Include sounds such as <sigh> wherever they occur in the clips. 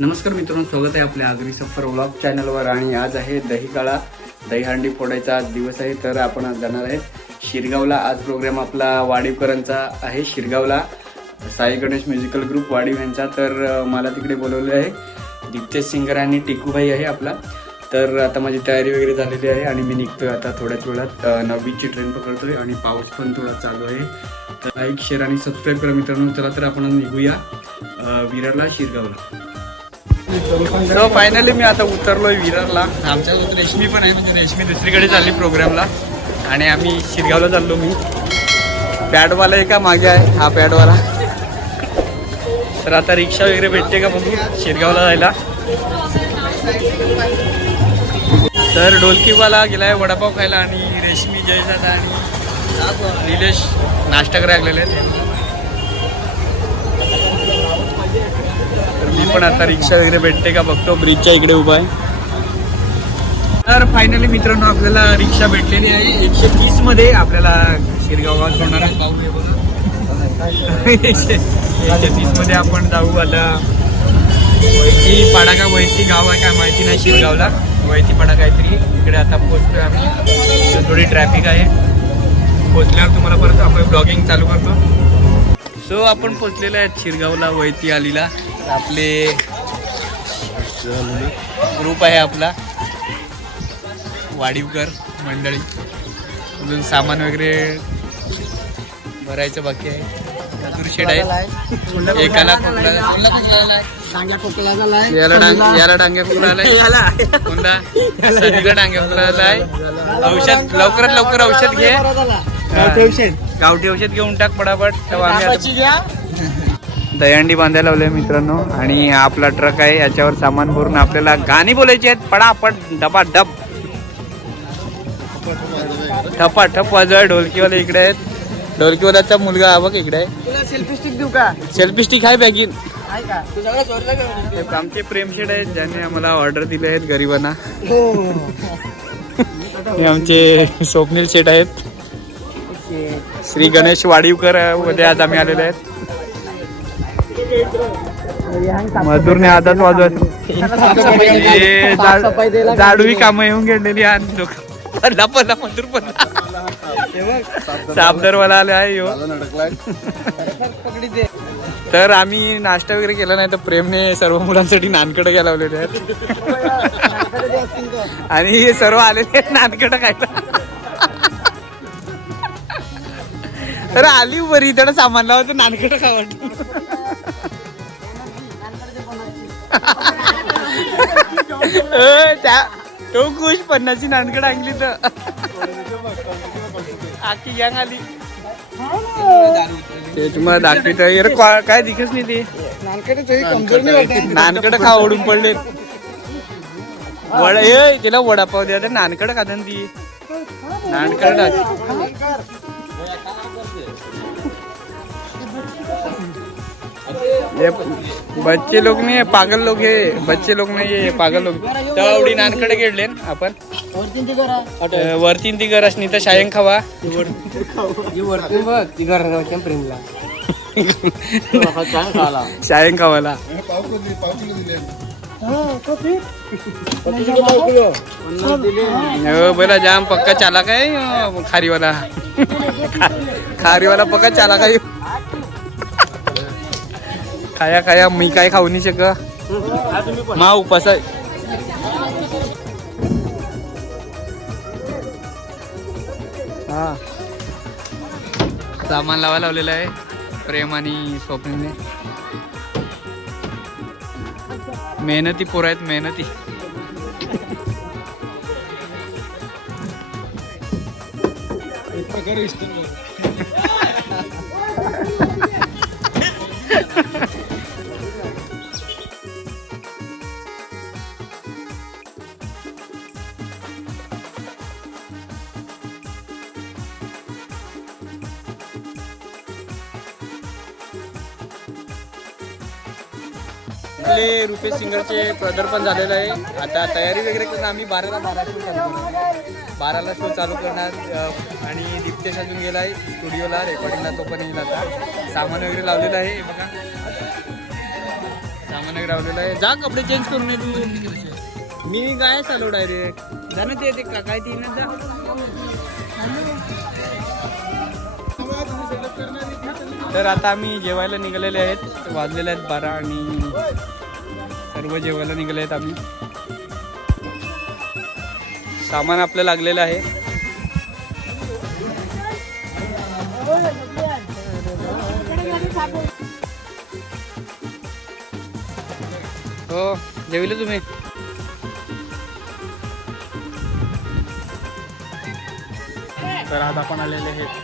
नमस्कार मित्रांनो स्वागत आहे आपल्या आगरी सफर व्लॉग चॅनलवर आणि आज आहे दहीकाळा. दहीहंडी फोडायचा आज दिवस आहे तर आपण आज जाणार आहे शिरगावला. आज प्रोग्राम आपला वाडीवकरांचा आहे शिरगावला. साई गणेश म्युझिकल ग्रुप वाडीव यांचा. तर मला तिकडे बोलवले आहे. दीप्तेश सिंगर आणि टिकूभाई आहे आपला. तर आता माझी तयारी वगैरे झालेली आहे आणि मी निघतोय आता थोड्याच वेळात. नववीची ट्रेन पकडतोय आणि पाऊस पण थोडा चालू आहे. तर लाईक शेअर आणि सबस्क्राईब करा मित्रांनो. चला तर आपण निघूया विरारला शिरगावला. सो फायनली मी आता उतरलोय विरारला. आमच्यासोबत रेशमी पण आहे म्हणजे रेशमी दुसरीकडे चालली प्रोग्रामला. आणि आम्ही शिरगावला चाललो मी. पॅडवाला एका का मागे आहे हा पॅडवाला. तर आता रिक्षा वगैरे भेटते का बघू शिरगावला जायला. तर डोलकीवाला गेलाय वडापाव खायला आणि रेशमी जयदादा आणि निलेश नाश्ता करायला लागलेले पण आता रिक्षा वगैरे भेटते का बघतो. ब्रिजच्या इकडे उभा आहे. तर फायनली मित्रांनो आपल्याला रिक्षा भेटलेली आहे. एकशे तीसमध्ये आपल्याला शिरगाव सोडणार आहे. एकशे एकशे तीसमध्ये आपण जाऊ. आता वैती पाडा का वैती गाव आहे काय माहिती नाही शिरगावला. वैती पाडा काहीतरी. इकडे आता पोहोचतोय आम्ही. थोडी ट्रॅफिक आहे. पोहोचल्यावर तुम्हाला परत आपण ब्लॉगिंग चालू करतो. सो आपण पोचलेलो आहेत शिरगावला वैती आलीला. आपले ग्रुप आहे आपला. वाडीवकर मंडळी. अजून सामान वगैरे भरायचं बाकी आहे. शेड आहे. एकाला याला डांगे कोणता? डांगे आलाय औषध लवकरात लवकर औषध घे. गावठी औषध घेऊन टाक पटापट. तेव्हा आम्ही दहीहंडी बांधायला लावलंय मित्रांनो. आणि हा आपला ट्रक आहे याच्यावर सामान भरून आपल्याला गाणी बोलायची आहेत. पडापट डबा डब ठपा ठप वाजवाय ढोलकीवाले इकडे आहेत. ढोलकीवाल्याचा मुलगा हा बघ इकडे. आहे तुला सेल्फी स्टिक देऊ का? सेल्फी स्टिक आहे बॅगीन. आहे का? तुझ्याकडे चोरलं का हे आमचे प्रेमशेड आहेत ज्यांनी आम्हाला ऑर्डर दिले आहेत गरिबांना. हो. हे आमचे स्वप्नील शेठ आहेत. श्री गणेश वाडीवकरमध्ये आज आम्ही आलेले आहेत. मजदूरने आदात वाजवत. जाडवी कामं येऊन गेलेली आणि लोक पडला पडला मजूर पडला साबदरवाला आले आहे यो. तर आम्ही नाश्ता वगैरे केला नाही तर प्रेमने सर्व मुलांसाठी नानकडे घ्या लावलेले आहेत. आणि हे सर्व आलेले आहेत नानकडे खायला. तर आली बरी त्याला सामान लावायचं नानकडे खा वाटलं त्या तो खुश पन्नासी नानकड आणली तर. आखी गँग आली. ते तुम्हाला दाखवित काय दिखत नाही ते? नानकडे खा ओढून पडले वडा ए तिला वडापाव द्या नानकडे खात ती. नानकडे ये बच्चे लोग नाही आहे पागल लोक हे. बच्चे लोग नाही आहे पागल लोग तेवढी नानकडे गेले आपण. वरतीन ती गरज नाही तर शायन खावा. प्रेमला शायन खावाला हो बोला जाम पक्का चाला आहे खारीवाला. खारीवाला पक्का चाला आहे. खाया खाया मी काय खाऊ नाही शक मा उपास. हा. सामान लावा लावलेलं आहे प्रेम आणि स्वप्नीने मेहनती पोर आहेत मेहनती. <laughs> आपले सिंगरचे प्रदर्शन झालेलं आहे. आता तयारी वगैरे करून आम्ही बाराला बारा शो चालू बाराला शो चालू करणार आणि दीप्तेश अजून गेला आहे स्टुडिओला रेकॉर्डिंगला तो पण येईल आता. सामान वगैरे लावलेलं आहे बघा. सामान वगैरे लावलेलं आहे. जा कपडे चेंज करून ये तू. मी काय चालू डायरेक्ट जा ना ते काय ती ना जा. तर आता आम्ही जेवायला निघालेले आहेत. वाजलेले आहेत बारा आणि सर्व जेवायला निघाले आहेत आम्ही. सामान आपलं लागलेलं आहे. हो जेवले तुम्ही? तर आज आपण आलेले आहेत.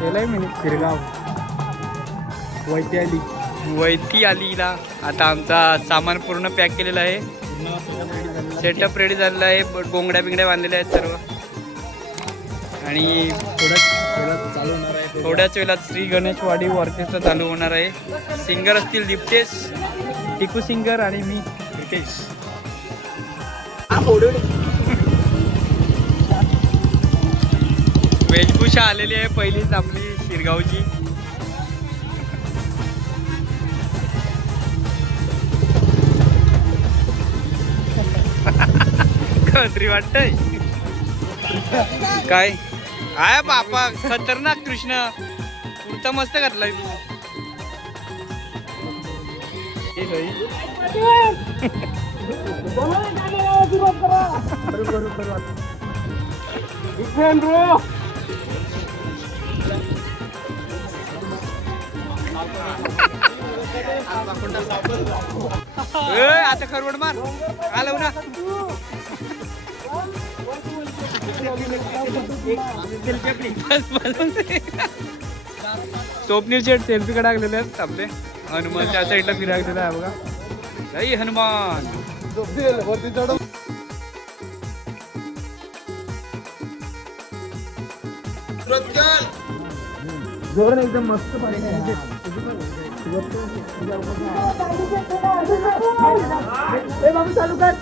केलंय मी फिरगाव वैत्याली वैती आलीला आता आमचा सामान पूर्ण पॅक केलेला आहे. सेटअप रेडी झालेला आहे. बोंगड्या बिंगड्या बांधलेल्या आहेत सर्व. आणि थोड्याच वेळात श्री गणेशवाडी ऑर्केस्ट्रा चालू होणार आहे. सिंगर असतील दिप्तेश टिकू सिंगर आणि मी. रितेश वेशभूषा आलेली आहे पहिलीच आपली शिरगावची. खत्री वाटतय. काय? आय बापा खतरनाक कृष्ण. कुर्ता मस्त घातलाय तू. आता खरवड मार. आलं ना. स्वप्नील शेट सेल्फी काढलेले आहेत आपले. हनुमान त्या साईडला फिरागलेला आहे बघा. नाही हनुमान. जोर एकदम मस्त पाणी Eh, bagus salukan.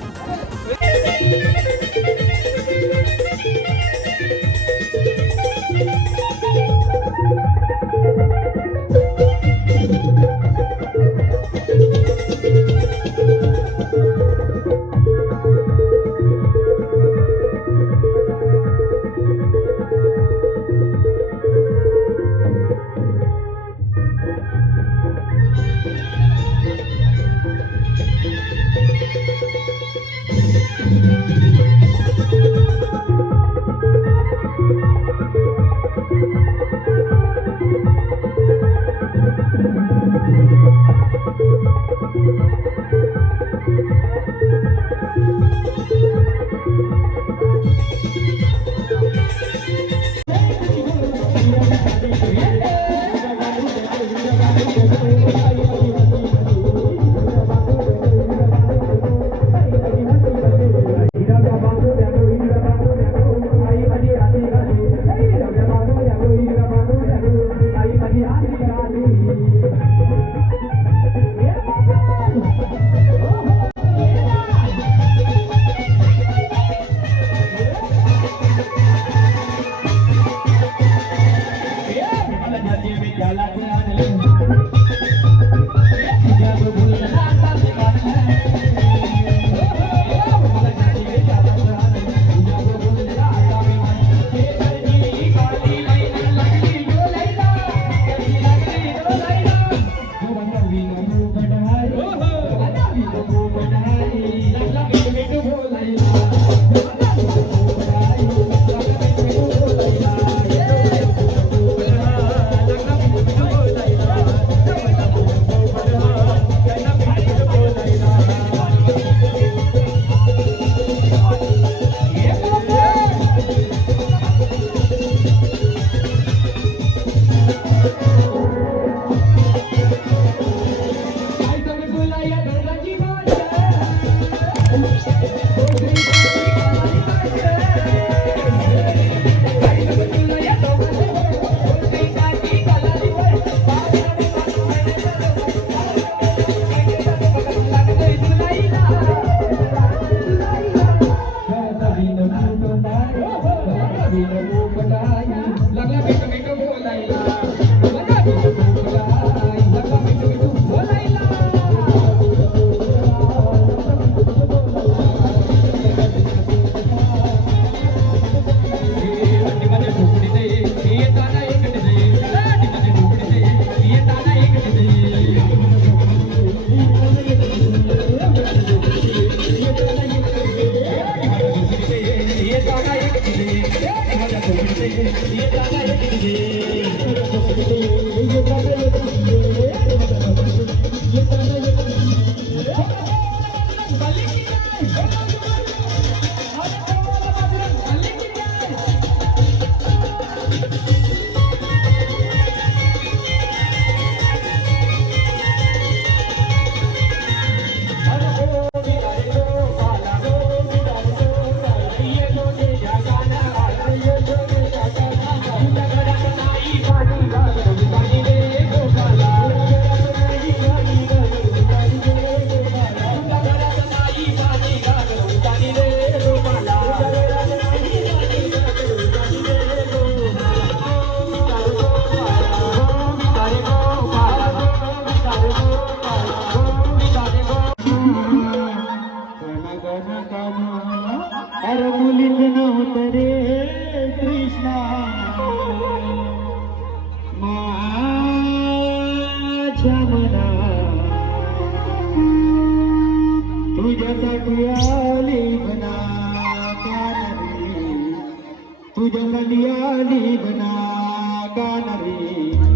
ഉജസലിയാലി ബനാകാനറി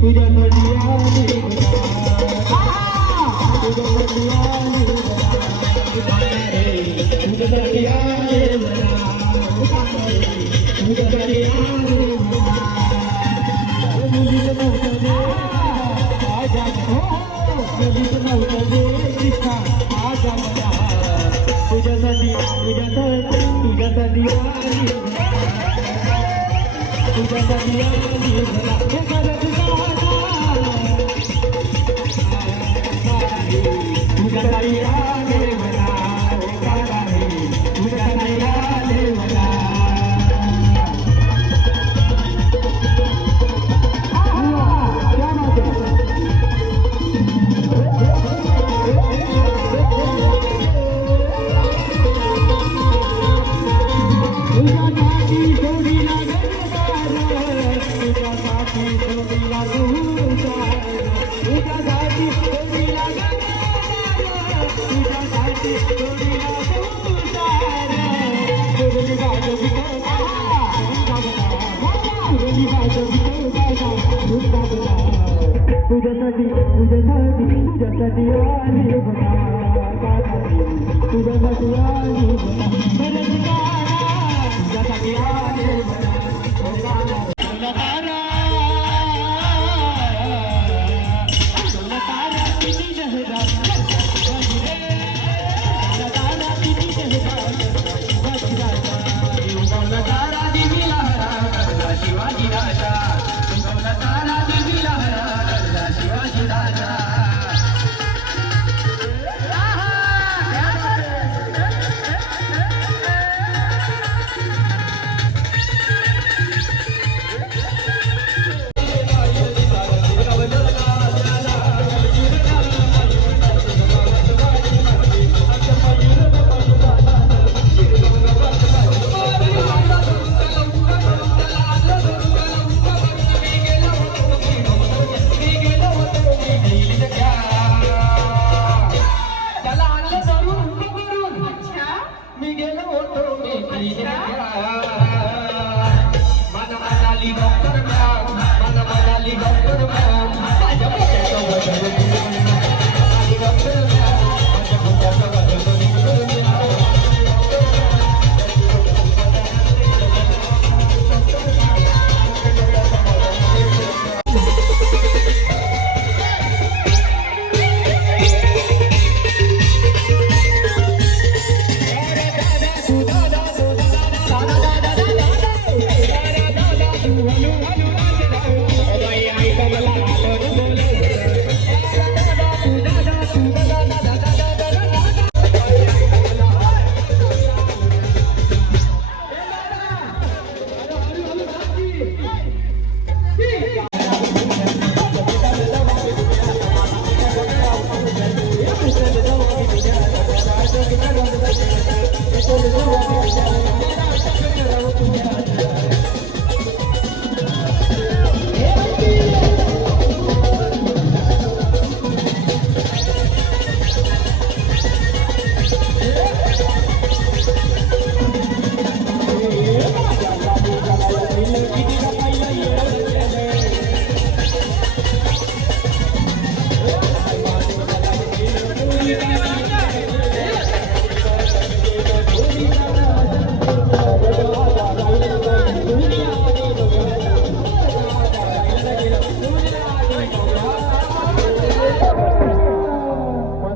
ഉജസലിയാലി ബനാ ഉജസലിയാലി 아.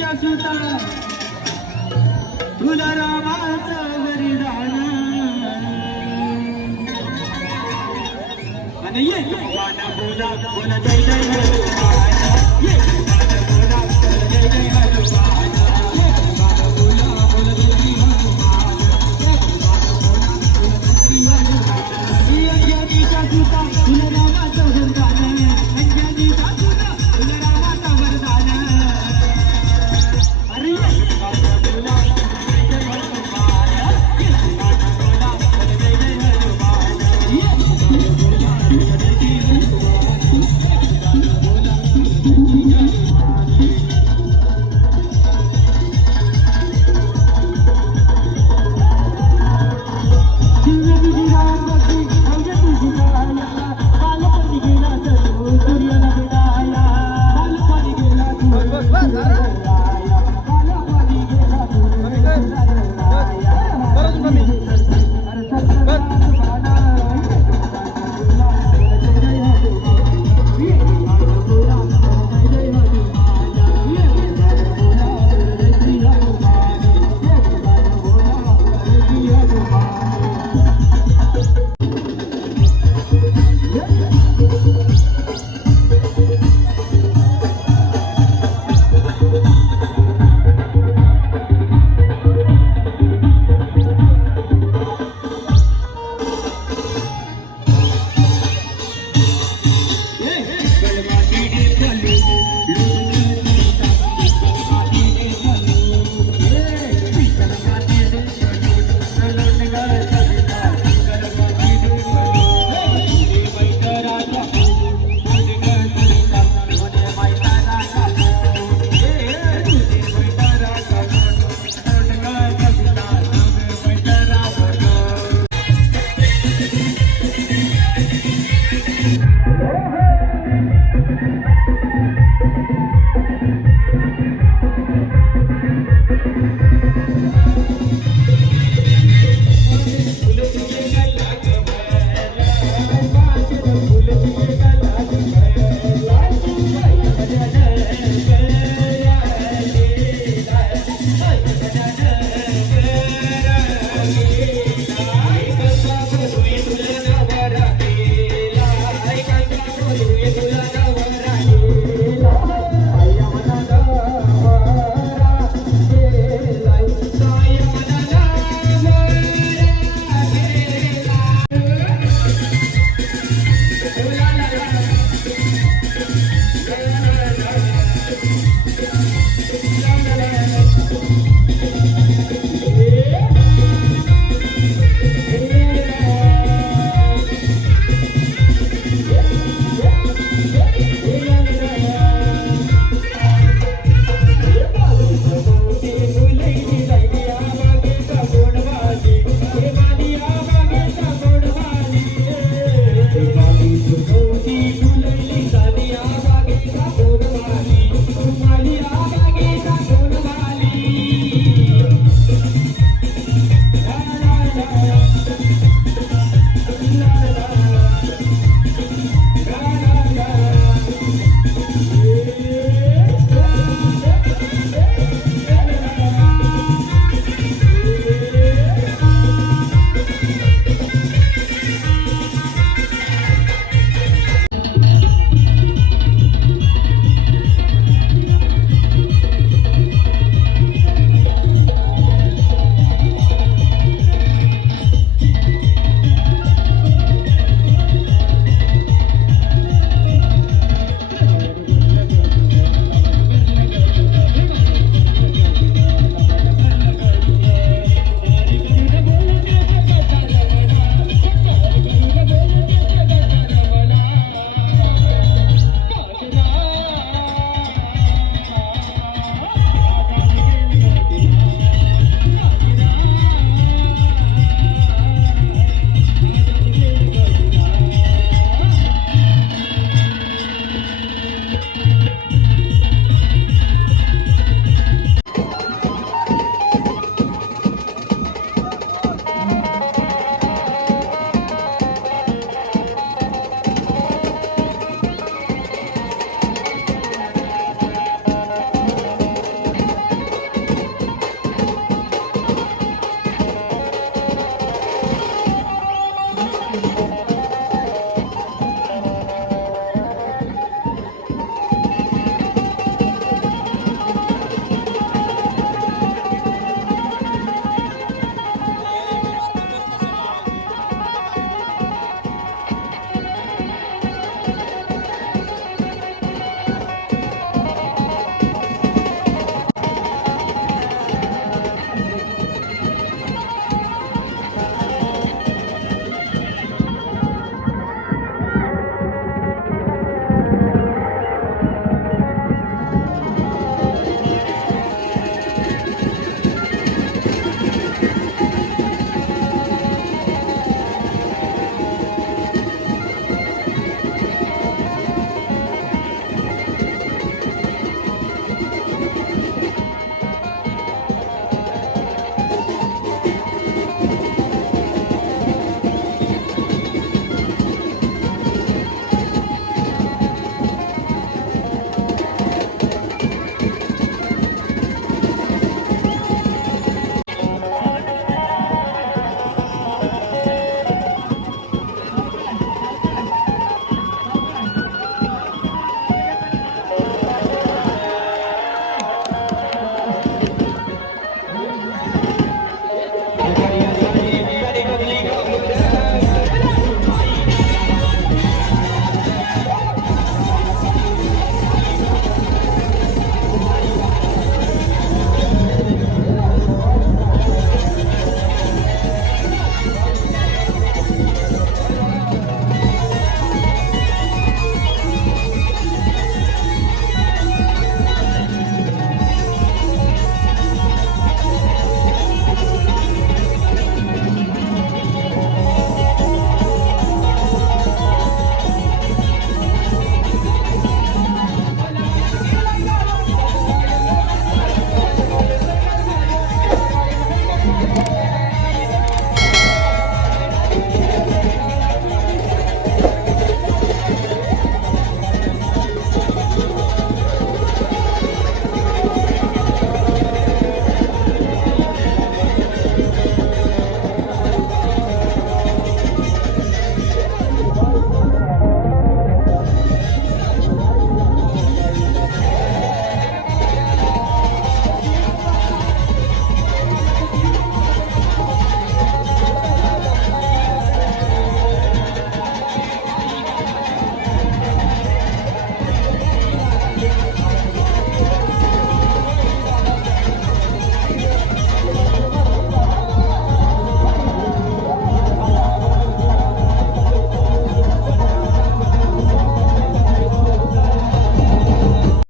तुझ्या सुता तुला रामाचं वरिदान आणि ये बोला बोला जय जय.